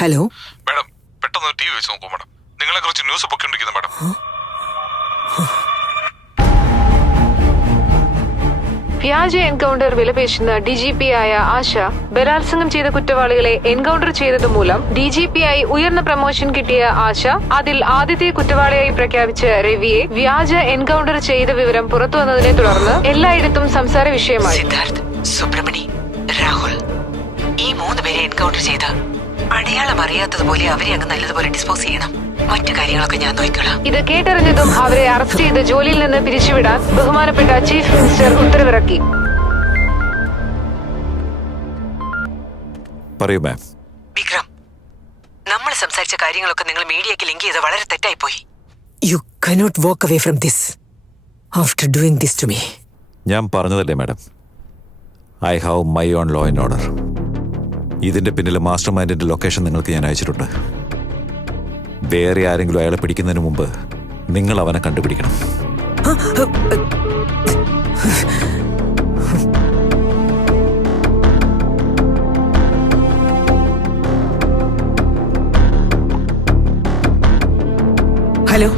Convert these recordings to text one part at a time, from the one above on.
Hello madam, പെട്ടെന്ന് T V വെച്ച് നോക്കൂ മാഡം. നിങ്ങളെ കുറിച്ച് ന്യൂസ് പൊക്കിക്കൊണ്ടിരിക്കുന്നു മാഡം. വ്യാജ എൻകൗണ്ടർ വിലപേശുന്ന DGP ആയ ആശ ബലാത്സംഗം ചെയ്ത കുറ്റവാളികളെ എൻകൗണ്ടർ ചെയ്തതുമൂലം DGP ആയി ഉയർന്ന പ്രമോഷൻ കിട്ടിയ ആശ അതിൽ ആദ്യത്തെ കുറ്റവാളിയായി പ്രഖ്യാപിച്ച രവിയെ വ്യാജ എൻകൗണ്ടർ ചെയ്ത വിവരം പുറത്തുവന്നതിനെ തുടർന്ന് എല്ലായിടത്തും സംസാര വിഷയമായി. സിദ്ധാർത്ഥ്, സുബ്രഹ്മണി, രാഹുൽ ഈ 3 പേരെ എൻകൗണ്ടർ ചെയ്ത് അടയാളം അറിയാത്തതുപോലെ അവരെ അങ്ങ് നല്ലതുപോലെ ഡിസ്പോസ് ചെയ്യണം. മറ്റു കാര്യങ്ങളൊക്കെ ഞാൻ നോക്കിക്കോളാം. ഇത് കേട്ടറിഞ്ഞതും അവരെ അറസ്റ്റ് ചെയ്ത് ജോലിയിൽ നിന്ന് പിരിച്ചുവിടാൻ ബഹുമാനപ്പെട്ട ചീഫ് മിനിസ്റ്റർ ഉത്തരവിറക്കി. പറയൂ മാം. വിക്രം, നമ്മൾ സംസാരിച്ച കാര്യങ്ങളൊക്കെ നിങ്ങൾ മീഡിയയ്ക്ക് ലിങ്ക് ചെയ്ത് വളരെ തെറ്റായി പോയി. You cannot walk away from this after doing this to me. ഞാൻ പറഞ്ഞതല്ലേ madam, I have my own law and order. ഇതിന്റെ പിന്നിലെ മാസ്റ്റർ മൈൻഡിന്റെ ലൊക്കേഷൻ നിങ്ങൾക്ക് ഞാൻ അയച്ചിട്ടുണ്ട്. വേറെ ആരെങ്കിലും അയാളെ പിടിക്കുന്നതിന് മുമ്പ് നിങ്ങൾ അവനെ കണ്ടുപിടിക്കണം. ഹലോ,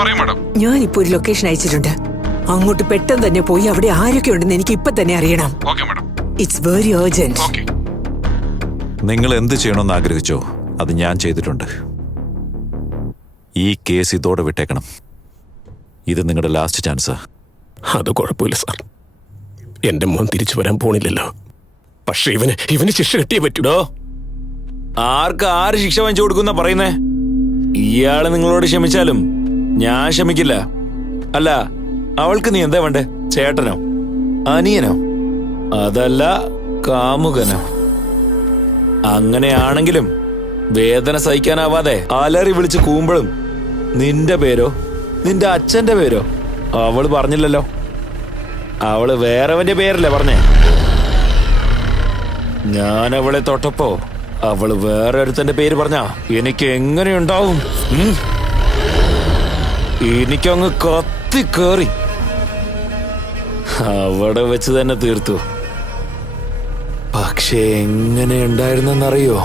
പറയൂ മാഡം. ഞാനിപ്പോ ഒരു ലൊക്കേഷൻ അയച്ചിട്ടുണ്ട്. അങ്ങോട്ട് പെട്ടെന്ന് തന്നെ പോയി അവിടെ ആരൊക്കെ ഉണ്ടെന്ന് എനിക്ക് ഇപ്പൊ തന്നെ അറിയണം. Okay madam. It's very urgent. Okay. നിങ്ങൾ എന്ത് ചെയ്യണമെന്ന് ആഗ്രഹിച്ചോ അത് ഞാൻ ചെയ്തിട്ടുണ്ട്. ഈ കേസ് ഇതോടെ വിട്ടേക്കണം. ഇത് നിങ്ങളുടെ ലാസ്റ്റ് ചാൻസാ. അത് കുഴപ്പമില്ല സാർ, എന്റെ മോൻ തിരിച്ചു വരാൻ പോണില്ലല്ലോ. പക്ഷെ ഇവന് ശിക്ഷ കിട്ടിയേ പറ്റൂടോ. ആര് ശിക്ഷ വാങ്ങിച്ചു കൊടുക്കുന്ന പറയുന്നേ? ഇയാള് നിങ്ങളോട് ക്ഷമിച്ചാലും ഞാൻ ക്ഷമിക്കില്ല. അല്ല, അവൾക്ക് നീ എന്താ വേണ്ടേ? ചേട്ടനോ, അനിയനോ, അതല്ല കാമുകനോ? അങ്ങനെയാണെങ്കിലും വേദന സഹിക്കാനാവാതെ അലറി വിളിച്ച് കൂമ്പളും നിന്റെ പേരോ നിന്റെ അച്ഛന്റെ പേരോ അവള് പറഞ്ഞില്ലല്ലോ. അവള് വേറെവന്റെ പേരല്ലേ പറഞ്ഞേ. ഞാൻ അവളെ തൊട്ടപ്പോ അവള് വേറെ ഒരുത്തന്റെ പേര് പറഞ്ഞാ എനിക്ക് എങ്ങനെയുണ്ടാവും? എനിക്കങ്ങ് കത്തി കേറി അവിടെ വെച്ച് തന്നെ തീർത്തു. പക്ഷെ എങ്ങനെ ഉണ്ടായിരുന്നെന്നറിയോ?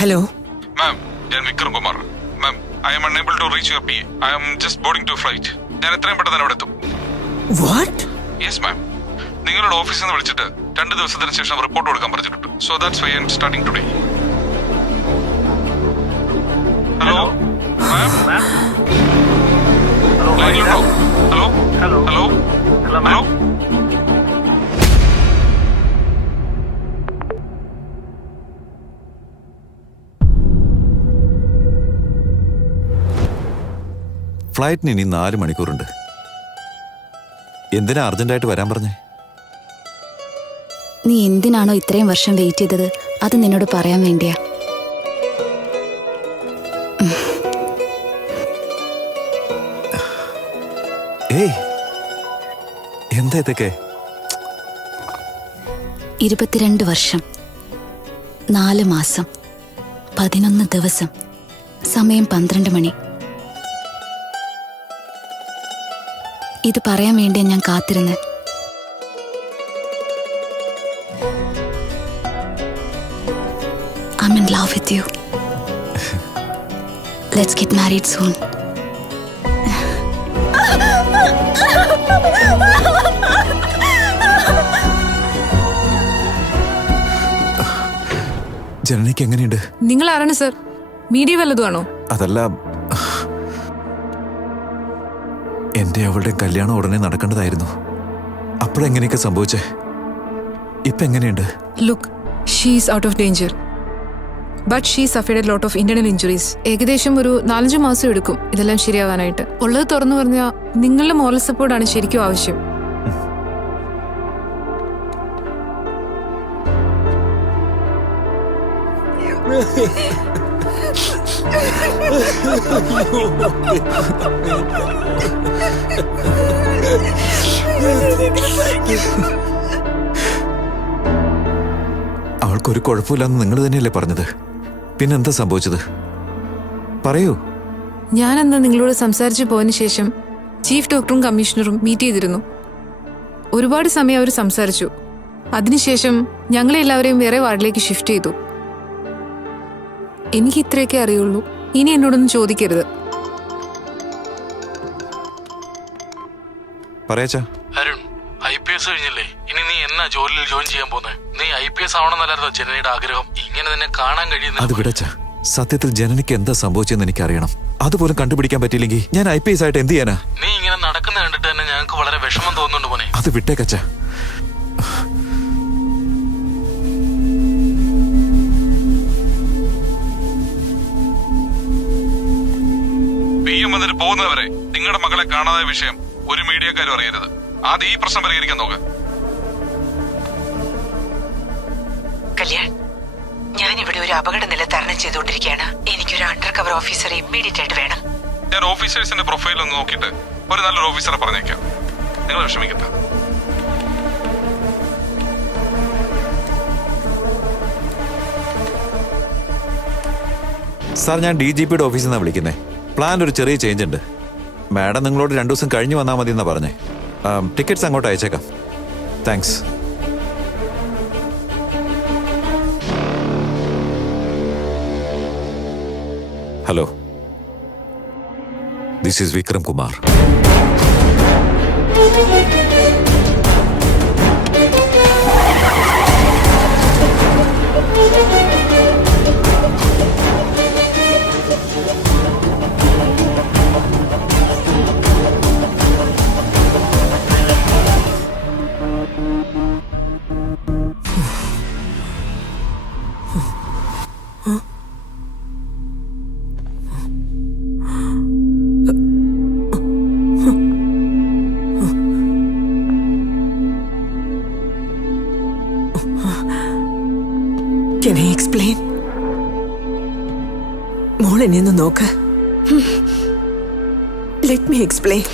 ഹലോ മാം, ഞാൻ Vikram Kumar. Ma'am, I am unable to reach your PA. I am just boarding to flight. ഞാൻ എത്രയും പെട്ടെന്ന് അവിടെ എത്തും. വാട്ട്? Yes ma'am. നിങ്ങളുടെ ഓഫീസിൽ നിന്ന് വിളിച്ചിട്ട് 2 ദിവസത്തിന് ശേഷം റിപ്പോർട്ട് കൊടുക്കാൻ പറഞ്ഞിട്ടുണ്ട്. So that's why I am starting today. Hello ma'am, ലൈനിലുണ്ടോ? Hello hello hello. ഫ്ലൈറ്റിന് ഇനി 4 മണിക്കൂറുണ്ട്. എന്തിനാ അർജന്റായിട്ട് വരാൻ പറഞ്ഞേ? നീ എന്തിനാണോ ഇത്രയും വർഷം വെയിറ്റ് ചെയ്തത് അത് നിന്നോട് പറയാൻ വേണ്ടിയാ. ഏയ്, എന്താ ഇതൊക്കെ? 22 വർഷം, 4 മാസം, 11 ദിവസം, സമയം 12 മണി. ഇത് പറയാൻ വേണ്ടിയാ ഞാൻ കാത്തിരുന്നത്. I'm in love with you. Let's get married soon. ജനനിക്ക് എങ്ങനെയുണ്ട്? നിങ്ങൾ ആരാണ് സർ? മീഡിയ വല്ലതുമാണോ? അതല്ല, എന്റെ അവളുടെ കല്യാണം ഉടനെ നടക്കേണ്ടതായിരുന്നു. അപ്പോഴെങ്ങനെയൊക്കെ സംഭവിച്ചേ? ഇപ്പൊ എങ്ങനെയുണ്ട്? Look, she is out of danger, but she suffered a lot of internal injuries. ഏകദേശം ഒരു 4-5 മാസം എടുക്കും ഇതെല്ലാം ശരിയാവാനായിട്ട്. ഉള്ളത് തുറന്നു പറഞ്ഞാൽ നിങ്ങളുടെ മോറൽ സപ്പോർട്ടാണ് ശരിക്കും ആവശ്യം. അവൾക്കൊരു കുഴപ്പമില്ലെന്ന് നിങ്ങൾ തന്നെയല്ലേ പറഞ്ഞത്? പിന്നെന്താ സംഭവിച്ചത്? പറയൂ. ഞാനെന്നാ നിങ്ങളോട് സംസാരിച്ചു പോയതിനു ശേഷം ചീഫ് ഡോക്ടറും കമ്മീഷണറും മീറ്റ് ചെയ്തിരുന്നു. ഒരുപാട് സമയം അവർ സംസാരിച്ചു. അതിനുശേഷം ഞങ്ങളെ എല്ലാവരെയും വേറെ വാർഡിലേക്ക് ഷിഫ്റ്റ് ചെയ്തു. എനിക്ക് ഇത്രയൊക്കെ അറിയുള്ളൂ. ഇനി എന്നോടൊന്നും ചോദിക്കരുത്. പറയാച്ചാ. അരുൺ, IPS കഴിഞ്ഞില്ലേ? ഇനി നീ എന്നാ ജോലിയിൽ ജോയിൻ ചെയ്യാൻ പോന്നെ? നീ IPS ആവണമെന്നല്ലായിരുന്നോ ജനനിയുടെ ആഗ്രഹം? ഇങ്ങനെ നിന്നെ കാണാൻ കഴിയുന്ന അത് വിടച്ചാ. സത്യത്തിൽ ജനനിക്ക് എന്താ സംഭവിച്ചെന്ന് എനിക്ക് അറിയണം. അതുപോലും കണ്ടുപിടിക്കാൻ പറ്റിയില്ലെങ്കിൽ ഞാൻ IPS ആയിട്ട് എന്ത് ചെയ്യാനാ? നീ ഇങ്ങനെ നടക്കുന്ന കണ്ടിട്ട് തന്നെ ഞങ്ങൾക്ക് വളരെ വിഷമം തോന്നുന്നുണ്ട് മോനെ. അത് വിട്ടേക്കച്ചാ. PM വന്നിട്ട് പോകുന്നവരെ നിങ്ങളുടെ മകളെ കാണാതെ വിഷയം ഒരു മീഡിയക്കാരും അറിയരുത്. ആദ്യം ഈ പ്രശ്നം പരിഹരിക്കാൻ നോക്ക്. കല്യാൺ, ഞാൻ ഇവിടെ ഒരു അപകട നില തരണം ചെയ്തുകൊണ്ടിരിക്കുകയാണ്. എനിക്കൊരു അണ്ടർ കവർ ഓഫീസറെ ഇമ്മീഡിയറ്റ് ആയിട്ട് വേണം. ഞാൻ ഓഫീസേഴ്സിന്റെ പ്രൊഫൈൽ ഒന്ന് നോക്കിയിട്ട് ഒരു നല്ലൊരു ഓഫീസറെ പറഞ്ഞേക്കാം. നിങ്ങൾ വിഷമിക്കണ്ട. സാർ, ഞാൻ DGPയുടെ ഓഫീസിൽ നിന്നാണ് വിളിക്കുന്നത്. പ്ലാൻ ഒരു ചെറിയ ചേഞ്ച് ഉണ്ട്. മാഡം നിങ്ങളോട് 2 ദിവസം കഴിഞ്ഞ് വന്നാൽ മതി എന്നാ പറഞ്ഞേ. ടിക്കറ്റ്സ് അങ്ങോട്ട് അയച്ചേക്കാം. Thanks. Hello, this is Vikram Kumar. Can I explain? മോൾ എന്നെ ഒന്ന് നോക്ക്. Let me explain.